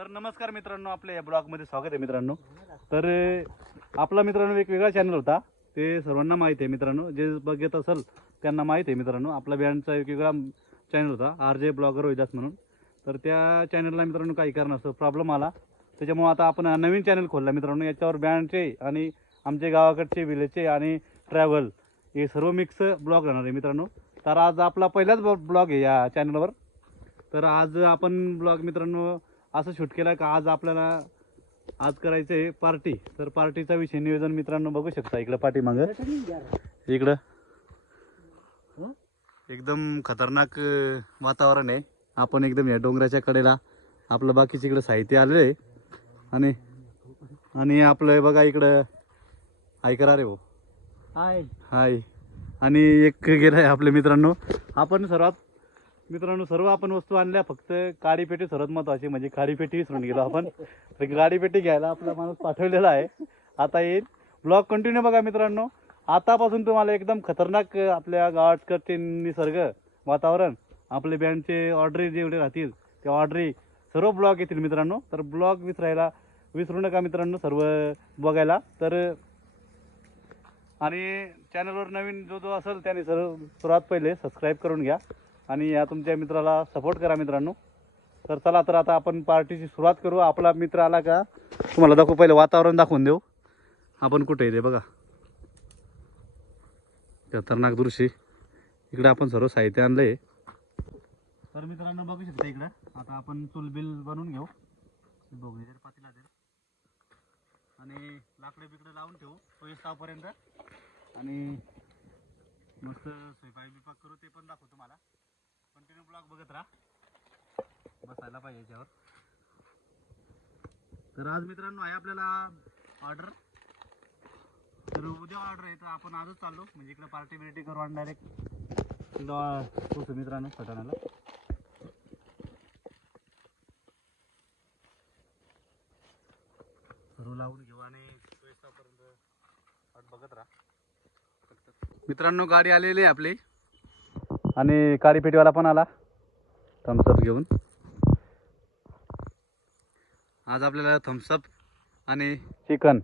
तर नमस्कार मित्रांनो, आपल्या या ब्लॉगमध्ये स्वागत आहे मित्रांनो. तर आपला मित्रांनो एक वेगळा चॅनल होता, ते सर्वांना माहीत आहे मित्रांनो. जे बघत असेल त्यांना माहीत आहे मित्रांनो. आपला बँडचा एक वेगळा चॅनल होता, RJ ब्लॉगर रोहिदास म्हणून. तर त्या चॅनलला मित्रांनो काही कारणास्तव प्रॉब्लेम आला, त्याच्यामुळे आता आपण नवीन चॅनल खोलला मित्रांनो. याच्यावर बँडचे आणि आमचे गावाकडचे विलेजचे आणि ट्रॅव्हल हे सर्व मिक्स ब्लॉग राहणार आहे मित्रांनो. तर आज आपला पहिलाच ब्लॉग आहे या चॅनलवर. तर आज आपण ब्लॉग मित्रांनो असं शूट केला का आज आपल्याला आज करायचं आहे पार्टी. तर पार्टीचा विषय नियोजन मित्रांनो बघू शकता इकडं पाठीमागं. इकडं एकदम खतरनाक वातावरण आहे. आपण एकदम या डोंगराच्या कडेला आपलं बाकीचं इकडं साहित्य आलेलं आहे. आणि आपलं बघा इकडं ऐकरा रे हो. हाय हाय. आणि एक गेलं आहे आपले मित्रांनो. आपण सर्व आपण वस्तू आणल्या, फक्त काडीपेटी सर्वात महत्वाची म्हणजे काडीपेटी विसरून गेलो आपण. तर गाडीपेटी घ्यायला आपला माणूस पाठवलेला आहे, आता येईल. ब्लॉग कंटिन्यू बघा मित्रांनो. आतापासून तुम्हाला एकदम खतरनाक आपल्या गावाकडचे निसर्ग वातावरण, आपले बँडचे ऑर्डरी जेवढे राहतील त्या ऑर्डरी सर्व ब्लॉग येतील मित्रांनो. तर ब्लॉग विसरू नका मित्रांनो सर्व बघायला. तर आणि चॅनलवर नवीन जो असेल त्याने सर्वात पहिले सबस्क्राईब करून घ्या आणि या तुमच्या मित्राला सपोर्ट करा मित्रांनो. तर चला, तर आता आपण पार्टीची सुरुवात करू. आपला मित्र आला का तुम्हाला दाखवू, पहिले वातावरण दाखवून देऊ आपण कुठे आहे ते बघा. खतरनाक दृश्य. इकडे आपण सर्व साहित्य आणलंय. तर मित्रांनो बघू शकता इकडं आता आपण चुलबिल बनवून घेऊ. दोघे जर पातीला दे आणि लाकडे बिकडे लावून ठेवू 24 पर्यंत. आणि मस्त स्वयंपाक करू, ते पण दाखवतो तुम्हाला. कंटिन्यू ब्लॉग बघत राहा, बसायला पाहिजे याच्यावर. तर आज मित्रांनो आहे आपल्याला ऑर्डर. तर उद्या ऑर्डर आहे, तर आपण आजच चाललो म्हणजे इकडे पार्टी बिर्टी करू आणि डायरेक्ट तिकडं पोचू मित्रांनो सटाण्याला. सर्व लावून घेऊ आणि 24 पर्यंत वाट बघत राहा मित्रांनो. गाडी आलेली आहे आपली आणि काडी पेटीवाला पण आला थम्सअप घेऊन. आज आपल्याला थम्सअप आणि चिकन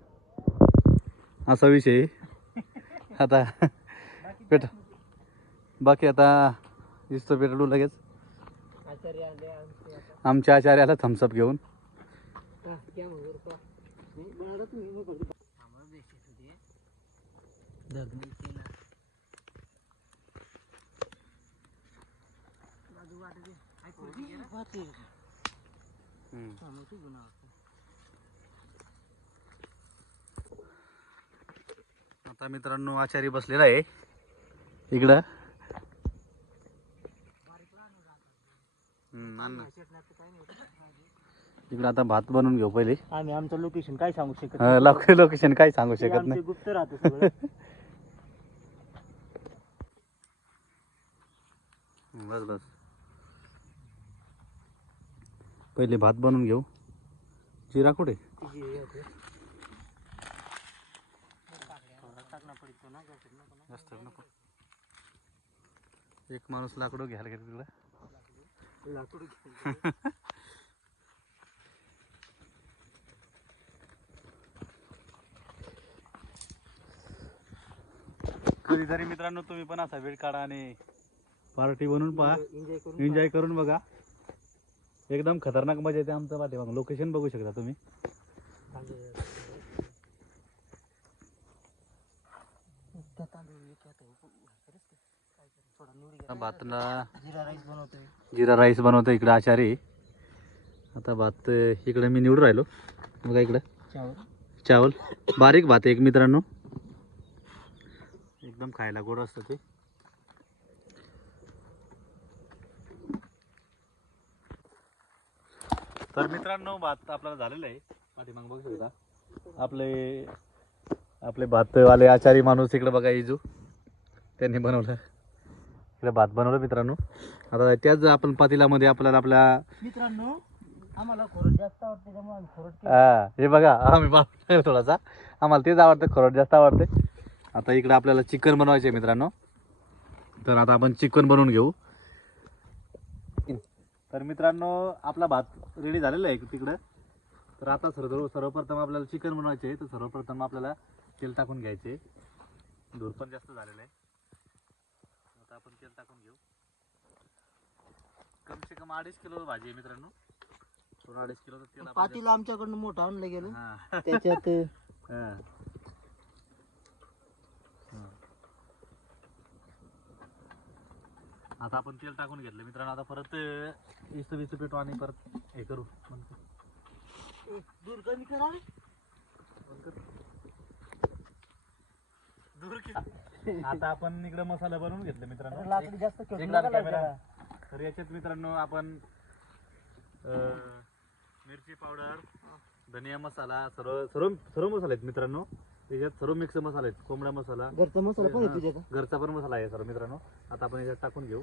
असा विषय. आता बाकी आता दिसतो पेटलो लगेच. आमच्या आचार्याला थम्सअप घेऊन. आता मित्रांनो आचारी बसलेला आहे इकडं. इकडं आता भात बनवून घेऊ पहिले. आम्ही आमचं लोकेशन काय सांगू शकत लोकेशन काय सांगू शकत नाही, गुप्त राहतं सगळं. बस बस पहिले भात बनवून घेऊ. जिरा कुठे? जास्त नको. एक माणूस लाकडं घ्यायला गेला तिकडं. कधीतरी मित्रांनो तुम्ही पण असा वेळ काढा आणि पार्टी बनवून पहा, एन्जॉय करून बघा. एकदम खतरनाक मजा येते. आमचं पाठीमागं लोकेशन बघू शकता तुम्ही. भातला जिरा राईस बनवतो इकडे आचारी. आता भात इकडे मी निवडून राहिलो बघा. इकडं चावल बारीक भात एक मित्रांनो, एकदम खायला गोड असतं ते. तर मित्रांनो भात आपल्याला झालेलं आहे. पाठीमाग बघू शकता आपले भातवाले आचारी माणूस इकडे बघा. इजू त्यांनी बनवलं इकडे भात बनवलं मित्रांनो. आता त्याच आपण पातेल्यामध्ये आपल्याला आपल्या मित्रांनो आम्हाला खोरट जास्त आवडते त्यामुळे आम्ही खोरट. हे बघा आम्ही थोडासा आम्हाला तेच आवडतं, खोरट जास्त आवडते. आता इकडे आपल्याला चिकन बनवायचे मित्रांनो. तर आता आपण चिकन बनवून घेऊ. तर मित्रांनो आपला भात रेडी झालेला आहे तिकडं. तर आता सर्वप्रथम आपल्याला चिकन बनवायचे आहे. तर सर्वप्रथम आपल्याला तेल टाकून घ्यायचे. धूर पण जास्त झालेलं आहे. आता आपण तेल टाकून घेऊ. कम से कम 2.5 किलो भाजी आहे मित्रांनो. 2.5 किलो तेल आपण पातीला आमच्याकडनं मोठं आणलं गेलं हा. त्याच्यात हा. आता आपण तेल टाकून घेतलं मित्रांनो. आता परत विस्त पेटू आणि परत हे करू. दूर कमी करा आता आपण इकडे मसाला बनवून घेतला मित्रांनो. लाकडी जास्त एक खेळू लाख नका कॅमेरा. लावताना. तर याच्यात मित्रांनो आपण मिरची पावडर, धनिया मसाला, सर्व सर्व सर्व मसाले आहेत मित्रांनो. याच्यात सर्व मिक्स मसाले आहेत. कोंबडा मसाला, घरचा मसाला पण आहे तुझ्या घरचा पण मसाला आहे सर्व मित्रांनो. आता आपण याच्यात टाकून घेऊ.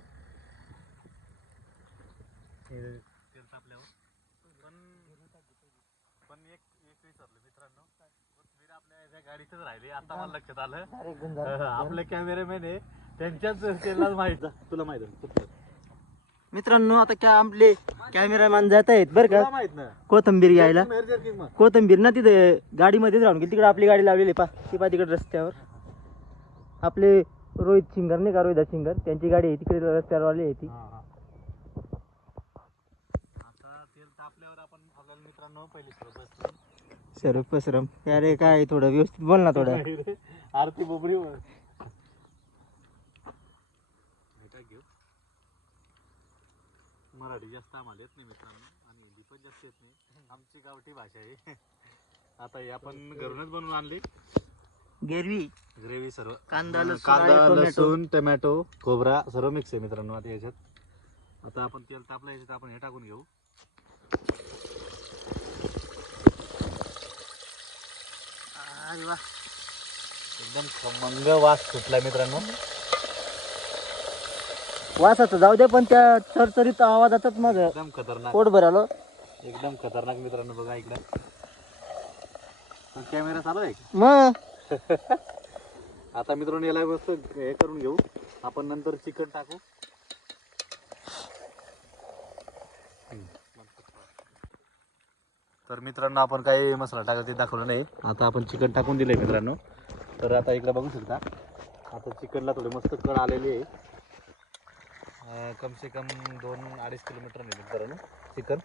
तेल तापल्यावर पण एक विचारलं मित्रांनो, कोथिंबीर आपल्या गाडीतच राहिली. आता मला लक्षात आलं आपले कॅमेरामॅन आहे त्यांच्याच तेलाच माहित. तुला माहित आहे मित्रांनो आता काय आपले कॅमेरामॅन जात आहेत बरं का माहित ना. कोथंबीर घ्यायला. मग कोथंबीर ना तिथे गाडीमध्येच राहून गेली. तिकडे आपली गाडी लावलेली ती तिकडे रस्त्यावर. आपले रोहित शिंगर नाही का, रोहिदास शिंगर, त्यांची गाडी आहे तिकडे रस्त्यावर आली आहे ती. आता तेल तापल्यावर आपण आपल्याला मित्रांनो पहिले सर्व पसरम अरे काय थोडं व्यवस्थित बोल ना थोडं. आरती बोबडी घेऊ. मराठी जास्त आम्हाला येत नाही मित्रांनो आणि हिंदी पण जास्त येत नाही. आमची गावठी भाषा आहे. आता हे आपण घरूनच बनवून आणली ग्रेव्ही सर्व. कांदा लसूण टोमॅटो खोबरा सर्व मिक्स आहे मित्रांनो. आता याच्यात आता आपण तेल तापलं याच्यात आपण हे टाकून घेऊ. अरे वा एकदम खमंग वास सुटला मित्रांनो. वासाचं जाऊ दे पण त्या चरचरीत आवाजातच माझं एकदम खतरनाक, पोट भरालं. एकदम खतरनाक मित्रांनो. बघा इकडे कॅमेरा चालू आहे का? मग आता मित्रांनो याला मस्त हे करून घेऊ. आपण नंतर चिकन टाकू. तर मित्रांनो आपण काही मसाला टाकायचा ते दाखवलं नाही. आता आपण चिकन टाकून दिलंय मित्रांनो. तर आता इकडे बघू शकता आता चिकनला थोडी मस्त कळ आलेली आहे. कम से कम 2-2.5 किलोमीटर नाही मित्रांनो चिकन.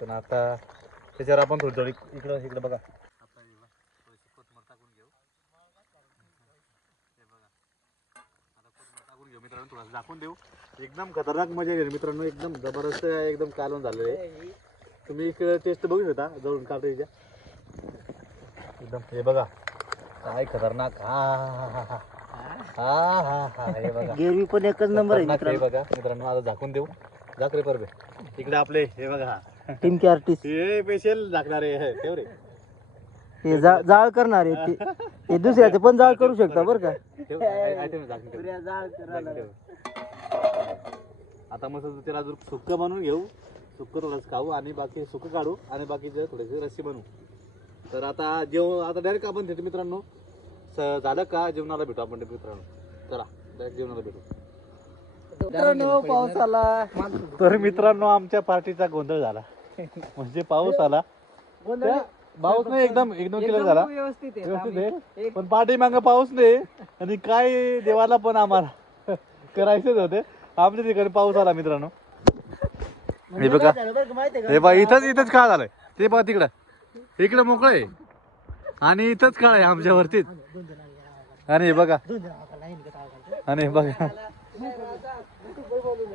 पण आता त्याच्यावर आपण थोडी इकडं बघा. आता थोडीशी कोथिंबीर टाकून घेऊ. हे बघा आता कोथिंबीर टाकून घेऊ मित्रांनो. थोडंसं झाकून देऊ. एकदम खतरनाक मजा येईल मित्रांनो. एकदम जबरदस्त एकदम कालवण झालेलं आहे. तुम्ही इकडे टेस्ट बघू शकता जवळून काढायच्या. एकदम हे बघा काय खतरनाक. हे बघा गिरवी पण एकच नंबर आहे हे बघा मित्रांनो. आता झाकून देऊ. झाक रे परबे. इकडे आपले हे बघा टीमचे आर्टिस्ट हे स्पेशल झाकणारे हे तेवढे हे जाळ करणार आहे ते दुसऱ्याचे पण जाळ करू शकता बरं का. आता मस्त त्याला सुक्क बनवून घेऊ. सुक्क थोडंसं खाऊ आणि बाकी सुक्क काढू आणि बाकीचे थोडेसे रस्सी बनवू. तर आता आता डायरेक्ट आपण भेटू मित्रांनो. झालं का जेवणाला भेटू आपण मित्रांनो. चला डायरेक्ट जेवणाला भेटू मित्रांनो. पाऊस आला. तर मित्रांनो आमच्या पार्टीचा गोंधळ झाला. म्हणजे पाऊस आला. पाऊस नाही एकदम क्लिअर झाला व्यवस्थित आहे. पण पाठी मागं पाऊस नाही आणि काय देवाला पण आम्हाला करायचेच होते. आमच्या ठिकाणी पाऊस आला मित्रांनो. हे बघा हे बघा इथंच काय झालंय ते बघा तिकडं. इकडे मोकळं आहे आणि इथंच काळ आहे आमच्यावरतीच. आणि हे बघा आणि हे बघा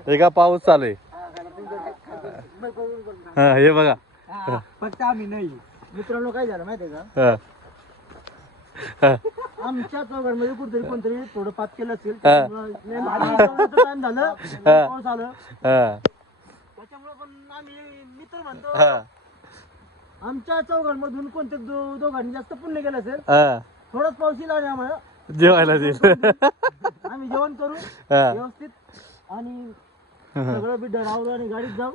हे का पाऊस चालू आहे. हे बघा फक्त आम्ही नाही. मित्रांनो काय झालं माहितीये का, आमच्या चौघांमध्ये कोणतरी थोडं पात केलं असेल. टाइम झालं पाऊस आलं त्याच्यामुळे पण आम्ही मित्र म्हणतो आमच्या चौघांमधून कोणत्या दोघांनी जास्त पुण्य केलं असेल थोडंच पाऊस येईल आणि आम्हाला जेवायला देईल. आम्ही जेवण करू व्यवस्थित आणि सगळं बिड्डा आवरू आणि गाडीत जाऊ.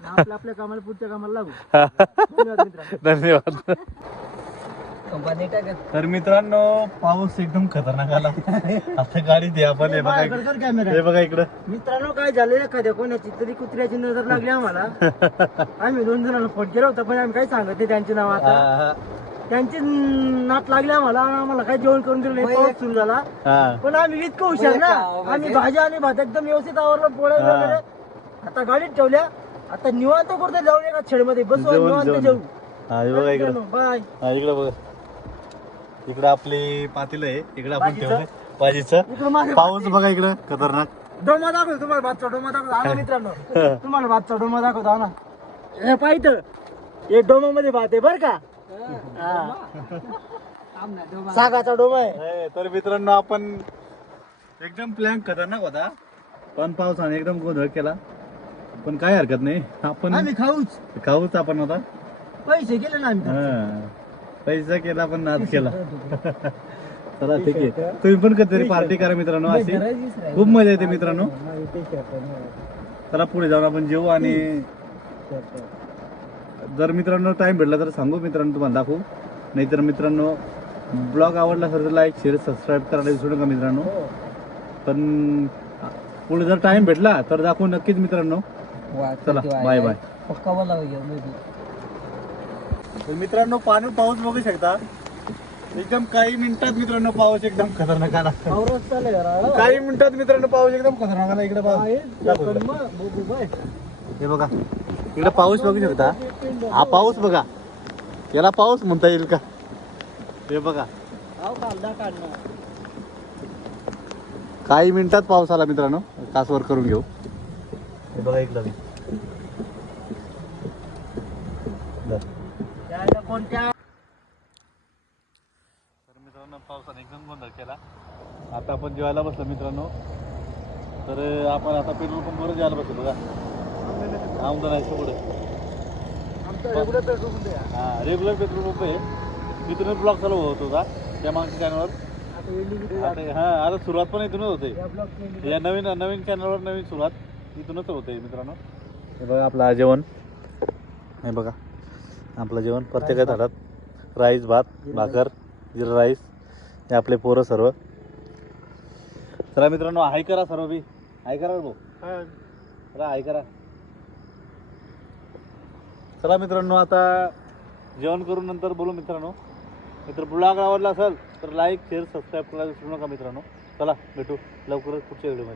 आपल्या कामाला पुढच्या कामाला लागू. धन्यवाद मित्रांनो. धन्यवाद. तर मित्रांनो पाऊस एकदम खतरनाक आला. आता गाडी द्या आपण हे बघा कॅमेरा हे बघा इकडं. मित्रांनो काय झालं एखाद्या कोणाची तरी कुत्र्याची नजर लागली आम्हाला. आम्ही 2 जणांना फोन केला होता पण आम्ही काही सांगत नाही त्यांचे नाव आता. त्यांची नाट लागली आम्हाला काही जेवण करून दिलं नाही. पाऊस सुरू झाला पण आम्ही इतकं हुशार ना आम्ही भाज्या आणि भात एकदम व्यवस्थित आवरलं पोळ्या वगैरे आता गाडीत ठेवल्या. आता निवांत कुठे जाऊन एका छेडमध्ये बसू आणि निवांत जेवू. हा हे बघा इकडं. बाय. हा इकडं बघा इकडं आपली पातेलं आहे. इकडं आपण ठेवलंय भाजीचं. इकडं मागे पाऊस बघा इकडं खतरनाक. डोमा दाखवतो तुम्हाला भातचा डोमा दाखवतो. आणा मित्रांनो तुम्हाला भातचा डोमा दाखवतो. आणा हे पाहिजे हे डोमामध्ये भात आहे बरं का. सागाचा डोमा आहे. तर मित्रांनो आपण एकदम प्लॅन खतरनाक होता पण पावसाने एकदम गोंधळ केला. पण काय हरकत नाही आपण आम्ही खाऊच आपण आता. पैसे गेले ना आम्ही. पैसा केला पण नाद केला. चला ठीक आहे तुम्ही पण कधीतरी पार्टी करा मित्रांनो. अशी खूप मजा येते मित्रांनो. चला पुढे जाऊन आपण जेवू आणि जर मित्रांनो टाइम भेटला तर सांगू मित्रांनो तुम्हाला दाखवू. नाहीतर मित्रांनो ब्लॉग आवडला असेल तर लाईक शेअर सबस्क्राईब करायला विसरू नका मित्रांनो. पण पुढे जर टाइम भेटला तर दाखवू नक्कीच मित्रांनो. चला बाय बाय. तर मित्रांनो पाऊस बघू शकता एकदम काही मिनिटात मित्रांनो पाऊस एकदम खतरनाक आला. काही मिनिटात मित्रांनो पाऊस एकदम खतरनाक आला. इकडे हे बघा इकडे पाऊस बघू शकता. हा पाऊस बघा याला पाऊस म्हणता येईल का. हे बघा काही मिनिटात पाऊस आला मित्रांनो. कासवर करून घेऊ. हे बघा इकडं कोणत्या तर मित्रांनो पावसाने एकदम गोंधळ केला. आता आपण जेवायला बसलो मित्रांनो. तर आपण आता पेट्रोल पंपवर जेवायला बसलो बघा. आमदार आहे पुढे रेग्युलर पेट्रोल पंप आहे. तिथूनच ब्लॉक चालू होत होता त्या मागच्या चॅनलवर. हा आता सुरुवात पण इथूनच होते. या नवीन चॅनलवर नवीन सुरुवात इथूनच होते मित्रांनो. हे बघा आपलं जेवण. हे बघा आपलं जेवण प्रत्येकाच्या हातात राईस भात भाकर जिरा राईस. हे आपले पोरं सर्व. चला मित्रांनो हाय करा सर्व बी. हाय करा भाऊ. चला हाय करा. चला मित्रांनो आता जेवण करून नंतर बोलू मित्रांनो. मित्र ब्लॉग आवडला असेल तर लाईक शेअर सबस्क्राईब करायला विसरू नका मित्रांनो. चला भेटू लवकरच पुढच्या व्हिडिओमध्ये.